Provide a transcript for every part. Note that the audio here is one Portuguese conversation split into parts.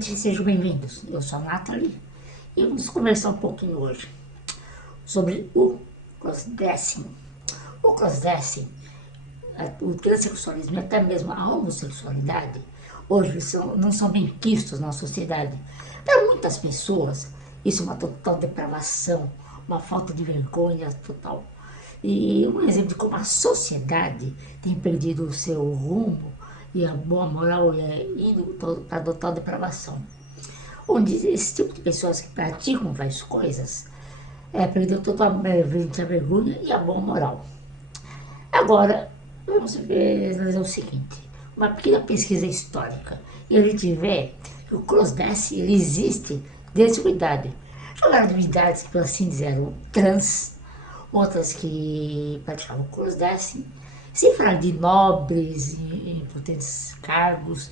noite, sejam bem-vindos. Eu sou a Nathalie e vamos conversar um pouquinho hoje sobre o crossdressing. O crossdressing, o transexualismo e até mesmo a homossexualidade, hoje não são bem quistos na sociedade. Para muitas pessoas, isso é uma total depravação, uma falta de vergonha total. E um exemplo de como a sociedade tem perdido o seu rumo e a boa moral é indo para a total depravação. Onde esse tipo de pessoas que praticam tais coisas perdeu totalmente a vergonha e a boa moral. Agora, vamos analisar o seguinte, uma pequena pesquisa histórica, e a gente vê que o crossdressing ele existe desde a idade. Jogaram idades que, por assim dizer, eram trans, outras que praticavam crossdressing, sem falar de nobres e importantes cargos,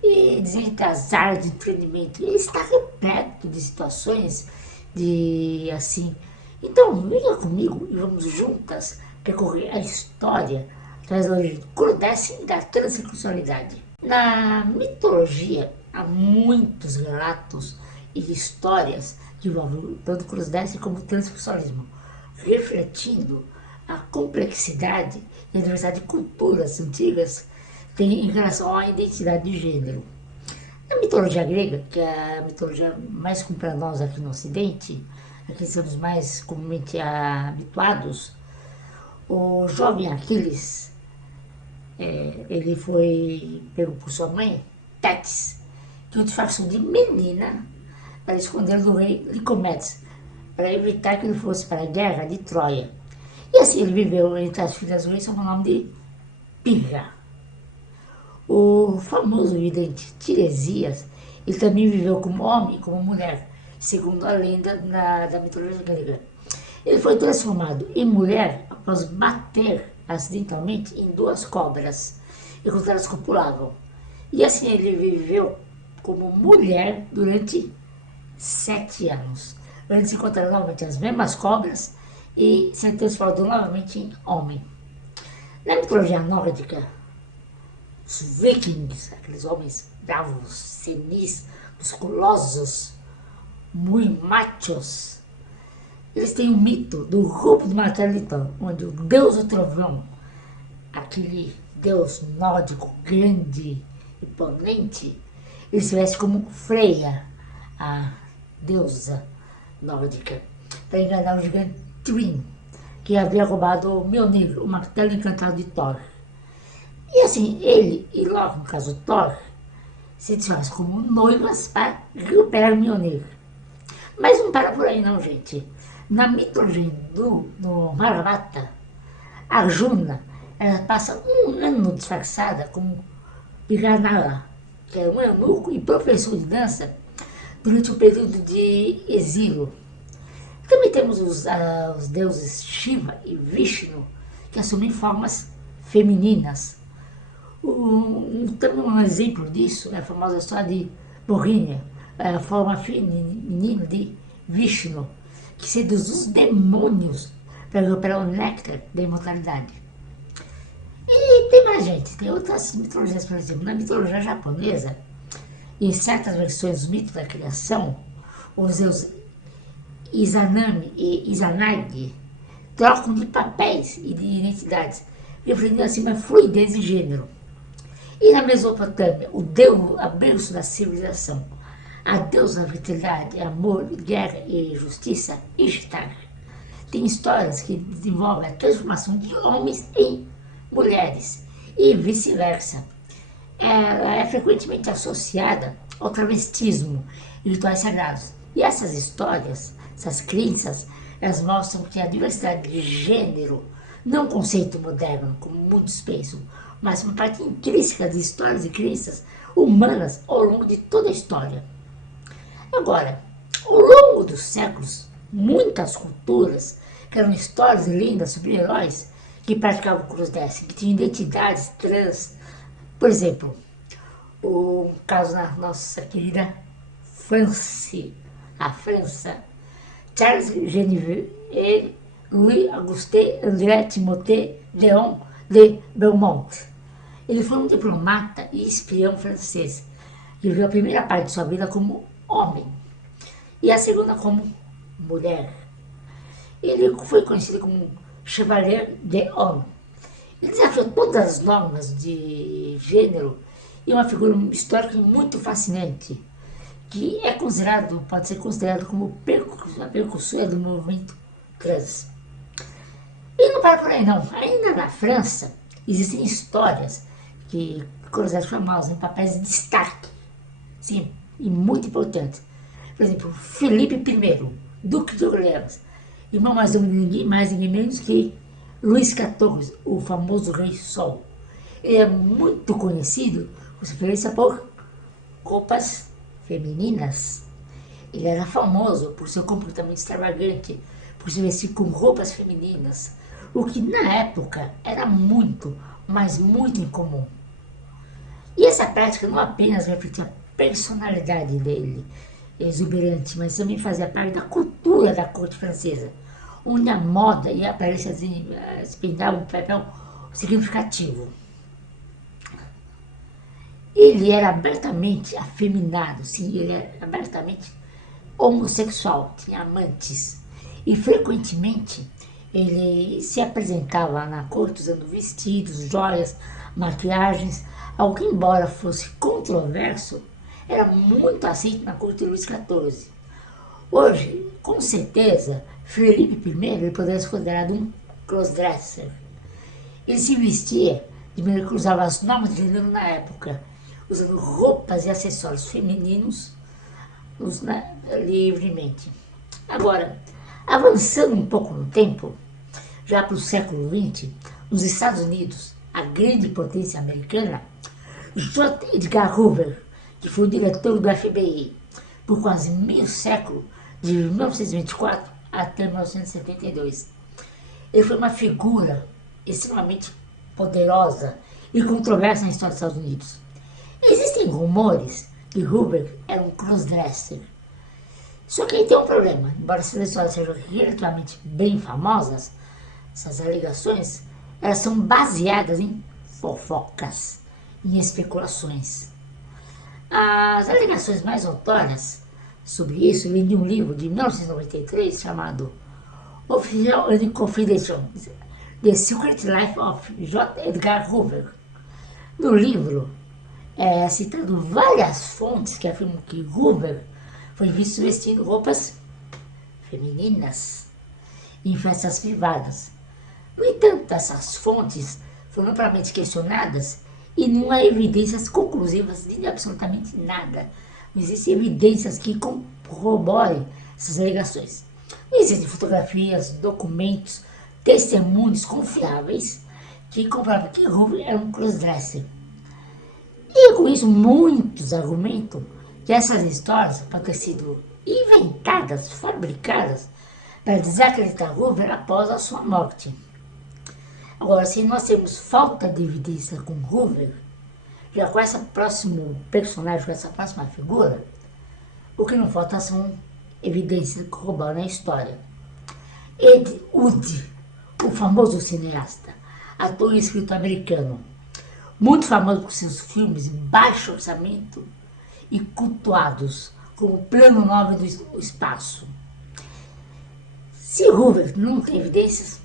e dizem que as áreas de empreendimento, ele está repleto de situações de assim. Então, venha comigo e vamos juntas percorrer a história através da origem do crossdressing e da transexualidade. Na mitologia, há muitos relatos e histórias que envolvem tanto o crossdressing como o transexualismo, refletindo a complexidade e a diversidade de culturas antigas tem em relação à identidade de gênero. Na mitologia grega, que é a mitologia mais comum para nós aqui no Ocidente, aqui somos mais comumente habituados, o jovem Aquiles, ele foi pego por sua mãe, Tétis, que o disfarçou de menina para esconder do rei Licomedes, para evitar que ele fosse para a guerra de Troia. E assim ele viveu entre as filhas do rei sob o nome de Pirra. O famoso vidente Tiresias, ele também viveu como homem e como mulher, segundo a lenda da mitologia grega. Ele foi transformado em mulher após bater acidentalmente em duas cobras, enquanto elas copulavam. E assim ele viveu como mulher durante 7 anos, antes de encontrar novamente as mesmas cobras e ser transformado novamente em homem. Na mitologia nórdica, os vikings, aqueles homens bravos, senis, musculosos, muito machos, eles têm o mito do roubo de martelo de Thor, onde o deus do trovão, aquele deus nórdico grande, imponente, ele se veste como Freya, a deusa nórdica, para enganar o gigante Thrym, que havia roubado o Mjolnir, o martelo encantado de Thor. E assim, ele e Loki, no caso Thor, se disfarçam como noivas para recuperar o Mjolnir. Mas não para por aí não, gente. Na mitologia do Mahabharata, Arjuna, ela passa um ano disfarçada como Piranala, que é um eunuco e professor de dança, durante o período de exílio. Também temos os deuses Shiva e Vishnu, que assumem formas femininas. Também um exemplo disso é a famosa história de Bohinia, a forma feminina de Vishnu, que seduz os demônios para recuperar o néctar da imortalidade. E tem mais gente, tem outras mitologias, por exemplo, na mitologia japonesa, em certas versões dos mitos da criação, os deuses Izanami e Izanagi trocam de papéis e de identidades, refletindo assim uma fluidez de gênero. E na Mesopotâmia, o deus, a berço da civilização, a deusa da vitalidade, amor, guerra e justiça, Ishtar, tem histórias que desenvolvem a transformação de homens em mulheres e vice-versa. Ela é frequentemente associada ao travestismo e rituais sagrados. E essas histórias, essas crenças, elas mostram que a diversidade de gênero não é um conceito moderno, como muitos pensam, mas uma parte intrínseca das histórias e crenças humanas ao longo de toda a história. Agora, ao longo dos séculos, muitas culturas criaram histórias e lendas sobre heróis que praticavam o crossdressing, que tinham identidades trans. Por exemplo, o caso da nossa querida a França, Charles Geneviève e Louis-Auguste André Timothée de Beaumont. Ele foi um diplomata e espião francês, Ele viveu a primeira parte de sua vida como homem e a segunda como mulher. Ele foi conhecido como Chevalier d'Homme. Ele desafiou todas as normas de gênero e é uma figura histórica muito fascinante, que é considerado, pode ser considerado como a precursora do movimento trans. E não para por aí não. Ainda na França existem histórias que cruzaram famosas em papéis de destaque. Sim, e muito importante. Por exemplo, Felipe I, Duque de Orleans, irmão mais de ninguém menos que Luís XIV, o famoso Rei Sol. Ele é muito conhecido por sua preferência por roupas femininas. Ele era famoso por seu comportamento extravagante, por se vestir com roupas femininas, o que na época era muito, mas muito incomum. E essa prática não apenas refletia a personalidade dele, exuberante, mas também fazia parte da cultura da corte francesa, onde a moda e a aparência desempenhavam um papel significativo. Ele era abertamente afeminado, sim, ele era abertamente homossexual, tinha amantes. E frequentemente ele se apresentava na corte usando vestidos, joias, maquiagens, algo que, embora fosse controverso, era muito aceito na corte de Luís XIV. Hoje, com certeza, Felipe I ele poderia ser considerado um crossdresser. Ele se vestia de maneira que usava as normas de gênero na época, usando roupas e acessórios femininos livremente. Agora, avançando um pouco no tempo, já para o século XX, nos Estados Unidos, a grande potência americana, J. Edgar Hoover, que foi o diretor do FBI por quase meio século, de 1924 até 1972. Ele foi uma figura extremamente poderosa e controversa na história dos Estados Unidos. Existem rumores que Hoover era um crossdresser. Só que aí tem um problema. Embora essas histórias sejam relativamente bem famosas, essas alegações elas são baseadas em fofocas, em especulações. As alegações mais notórias sobre isso vêm de um livro de 1993 chamado Official and Confidential: The Secret Life of J. Edgar Hoover. No livro, citando várias fontes que afirmam que Hoover foi visto vestindo roupas femininas em festas privadas. No entanto, essas fontes foram amplamente questionadas e não há evidências conclusivas de absolutamente nada. Não existem evidências que corroborem essas alegações. Não existem fotografias, documentos, testemunhos confiáveis que comprovam que Hoover era um crossdresser. E com isso, muitos argumentam que essas histórias podem ter sido inventadas, fabricadas, para desacreditar Hoover após a sua morte. Agora, se nós temos falta de evidência com Hoover, já com esse próximo personagem, com essa próxima figura, o que não falta são evidências que corroboram a história. Ed Wood, o famoso cineasta, ator e escritor americano, muito famoso por seus filmes de baixo orçamento e cultuados como Plano 9 do Espaço. Se Hoover não tem evidências,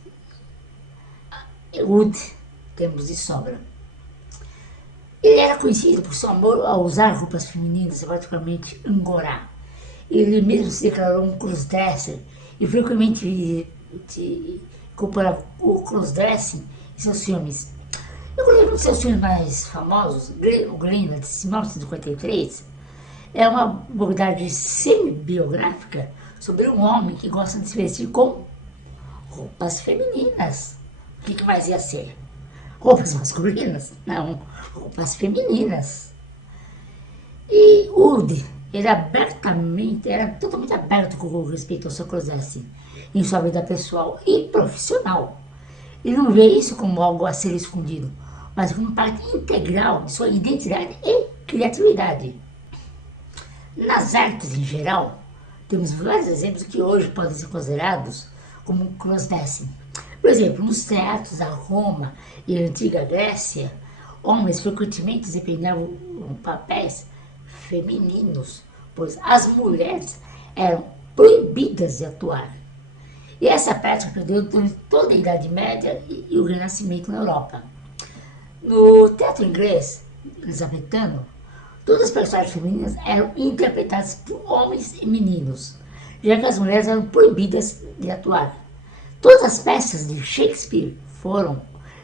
Wood temos de sobra. Ele era conhecido por seu amor a usar roupas femininas, particularmente angorá. Ele mesmo se declarou um crossdresser e frequentemente comparava o crossdressing em seus filmes. Inclusive, um dos seus filmes mais famosos, o Glenda, de 1953, é uma abordagem semi-biográfica sobre um homem que gosta de se vestir com roupas femininas. O que mais ia ser? Roupas masculinas? Não, roupas femininas. E Wood, ele era totalmente aberto com respeito ao seu crossdressing em sua vida pessoal e profissional. Ele não vê isso como algo a ser escondido, mas como parte integral de sua identidade e criatividade. Nas artes em geral, temos vários exemplos que hoje podem ser considerados como crossdressing. Por exemplo, nos teatros da Roma e Antiga Grécia, homens frequentemente desempenhavam papéis femininos, pois as mulheres eram proibidas de atuar. E essa prática perdurou durante toda a Idade Média e o Renascimento na Europa. No teatro inglês, elizabetano, todas as personagens femininas eram interpretadas por homens e meninos, já que as mulheres eram proibidas de atuar. Todas as peças de Shakespeare foram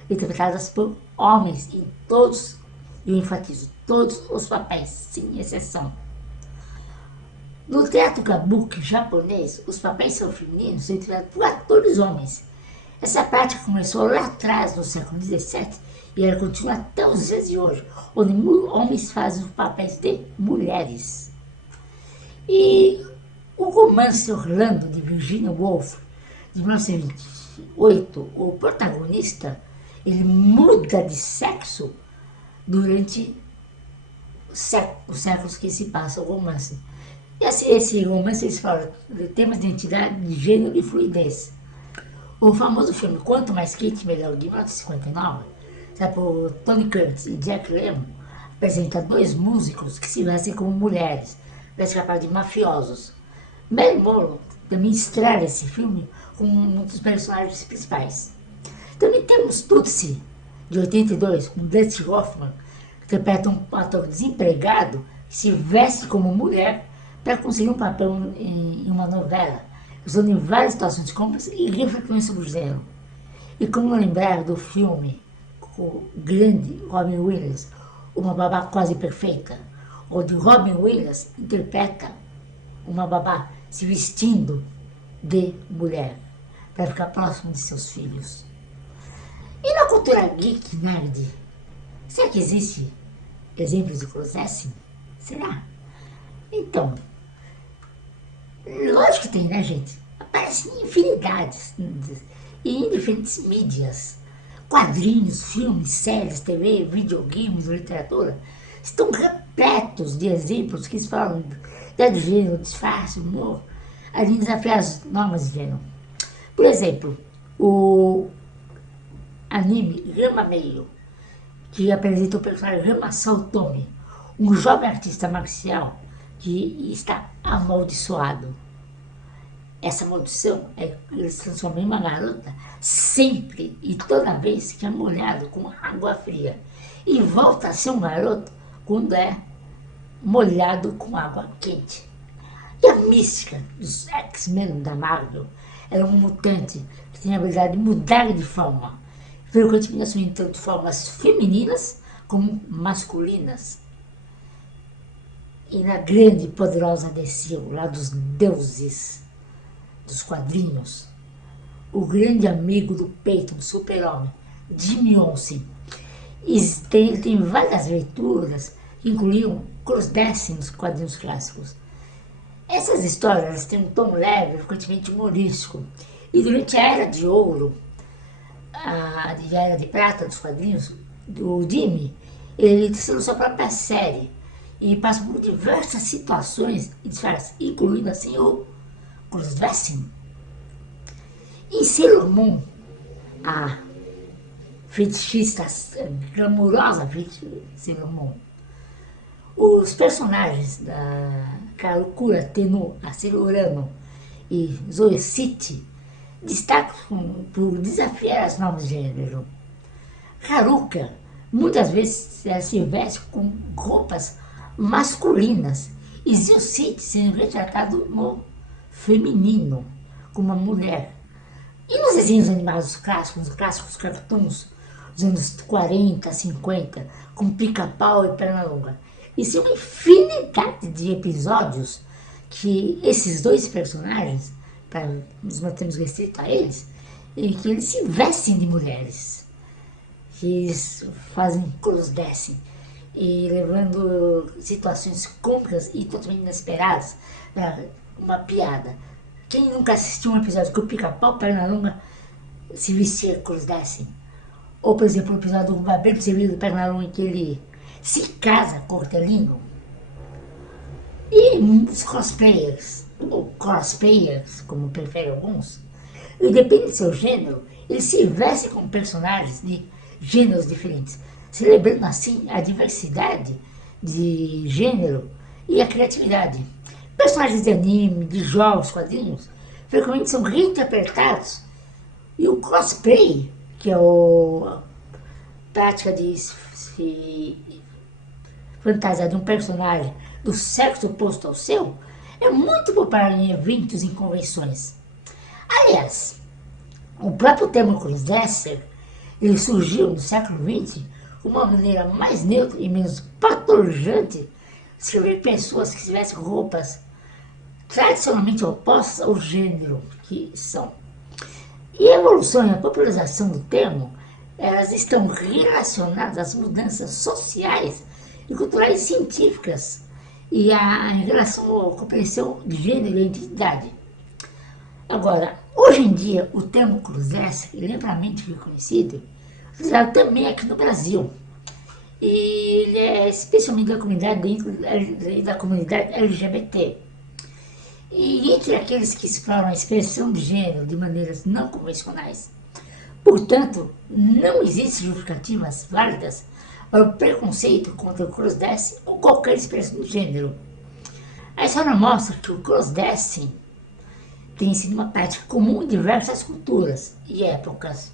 interpretadas por homens em todos, e eu enfatizo, todos os papéis, sem exceção. No teatro kabuki japonês, os papéis são femininos são interpretados por atores homens. Essa prática começou lá atrás, no século XVII, e ela continua até os dias de hoje, onde homens fazem os papéis de mulheres. E o romance Orlando, de Virginia Woolf, de 1928, o protagonista, ele muda de sexo durante os séculos que se passa o romance. E esse romance eles falam de temas de identidade, de gênero e fluidez. O famoso filme Quanto Mais Quente, Melhor, de 1959, por Tony Curtis e Jack Lemmon, apresenta dois músicos que se vestem como mulheres, para escapar de mafiosos. Mary Monroe também estreia esse filme com um dos personagens principais. Também temos Tootsie, de 82, com Dustin Hoffman, que interpreta um ator desempregado que se veste como mulher para conseguir um papel em uma novela, usando em várias situações cômicas e refletindo sobre o gênero. E como não lembrar do filme com o grande Robin Williams, Uma Babá Quase Perfeita, onde Robin Williams interpreta uma babá se vestindo de mulher para ficar próximo de seus filhos. E na cultura geek nerd, será que existe exemplos de crossdressing? Será? Então, lógico que tem, né, gente? Aparece em infinidades e em diferentes mídias. Quadrinhos, filmes, séries, TV, videogames, literatura estão repletos de exemplos que falam de gênero, disfarce, humor, além de desafiar as normas de gênero. Por exemplo, o anime Ranma Meio, que apresenta o personagem Ranma Saotome, um jovem artista marcial que está amaldiçoado. Essa maldição ele se transforma em uma garota sempre e toda vez que é molhado com água fria. E volta a ser um garoto quando é molhado com água quente. E a mística dos X-Men da Marvel era um mutante que tinha a habilidade de mudar de forma, frequentemente assumindo tanto formas femininas como masculinas. E na grande e poderosa DC, lá dos deuses dos quadrinhos, o grande amigo do peito do super-homem, Jimmy Olsen, tem várias leituras que incluíam crossdressing nos quadrinhos clássicos. Essas histórias têm um tom leve, frequentemente humorístico, e durante a Era de Ouro, a Era de Prata dos quadrinhos, do Jimmy, ele tem sua própria série e passa por diversas situações e disfarces, incluindo assim o crossdressing. Em Sailor Moon, a fetichista, glamurosa Sailor Moon, os personagens da Karukura Tenno, a Sailor Urano e Zoe City destacam por desafiar as normas de gênero. Haruka muitas vezes se veste com roupas masculinas e Zoe City sendo retratado no feminino, como uma mulher. E nos desenhos animados clássicos, os clássicos cartoons dos anos 40, 50, com Pica-Pau e Pernalonga, existem uma infinidade de episódios que esses dois personagens, para nos mantermos restritos a eles, em que eles se vestem de mulheres, que eles fazem crossdressing e levando situações cômicas e totalmente inesperadas para uma piada. Quem nunca assistiu um episódio que o Pica-Pau Pernalonga se vestia crossdressing? Ou, por exemplo, o episódio do Barbeiro Civil do Pernalonga em que ele se casa com o Hortelino? E os cosplayers, ou cosplayers, como preferem alguns, independente do seu gênero, eles se vestem como personagens de gêneros diferentes, celebrando assim a diversidade de gênero e a criatividade. Personagens de anime, de jogos, quadrinhos, frequentemente são reinterpretados e o cosplay, que é a prática de se fantasiar de um personagem do sexo oposto ao seu, é muito popular em eventos e convenções. Aliás, o próprio termo crossdresser, ele surgiu no século XX como uma maneira mais neutra e menos patologante de escrever pessoas que tivessem roupas tradicionalmente opostas ao gênero que são. E a evolução e a popularização do termo, elas estão relacionadas às mudanças sociais e culturais científicas e em relação à compreensão de gênero e identidade. Agora, hoje em dia, o termo crossdresser é amplamente reconhecido, utilizado também aqui no Brasil. E ele é especialmente da comunidade LGBT. E entre aqueles que exploram a expressão de gênero de maneiras não convencionais. Portanto, não existem justificativas válidas para o preconceito contra o crossdressing ou qualquer expressão de gênero. A história mostra que o crossdressing tem sido uma prática comum em diversas culturas e épocas,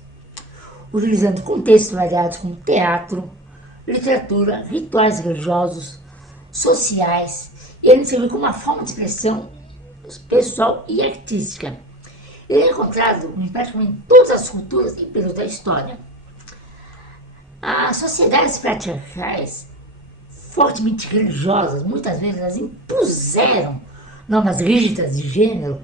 utilizando contextos variados como teatro, literatura, rituais religiosos, sociais, e ele serve como uma forma de expressão pessoal e artística. Ele é encontrado em praticamente todas as culturas e períodos da história. As sociedades patriarcais, fortemente religiosas, muitas vezes elas impuseram normas rígidas de gênero,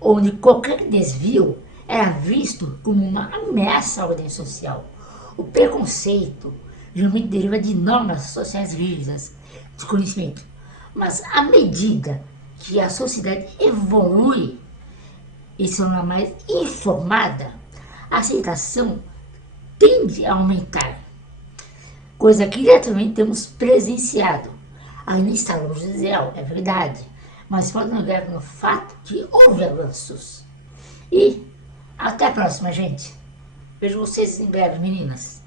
onde qualquer desvio era visto como uma ameaça à ordem social. O preconceito geralmente deriva de normas sociais rígidas, de conhecimento. Mas à medida que a sociedade evolui e se torna mais informada, a aceitação tende a aumentar, coisa que diretamente temos presenciado. Ainda está longe do ideal, é verdade, mas pode negar no fato que houve avanços. E até a próxima, gente. Vejo vocês em breve, meninas.